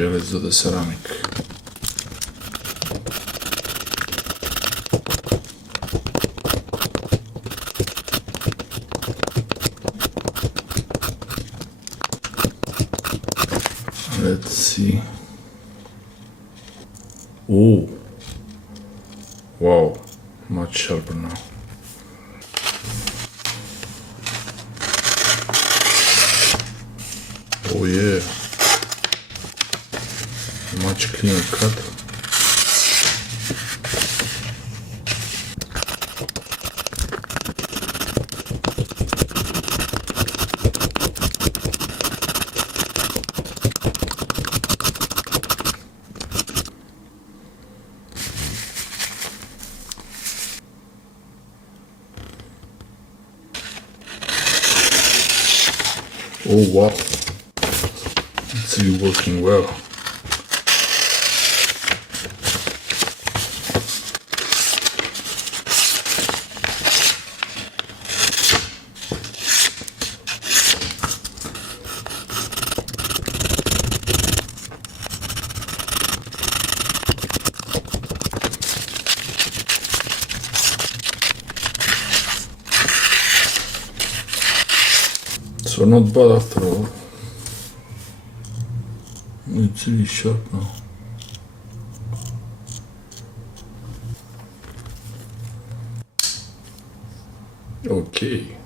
Okay, let's do the ceramic. Let's see. Oh, wow, much sharper now. Oh yeah, much cleaner cut. Oh wow, it's really working well. So not bad after all. It's really sharp now. Okay.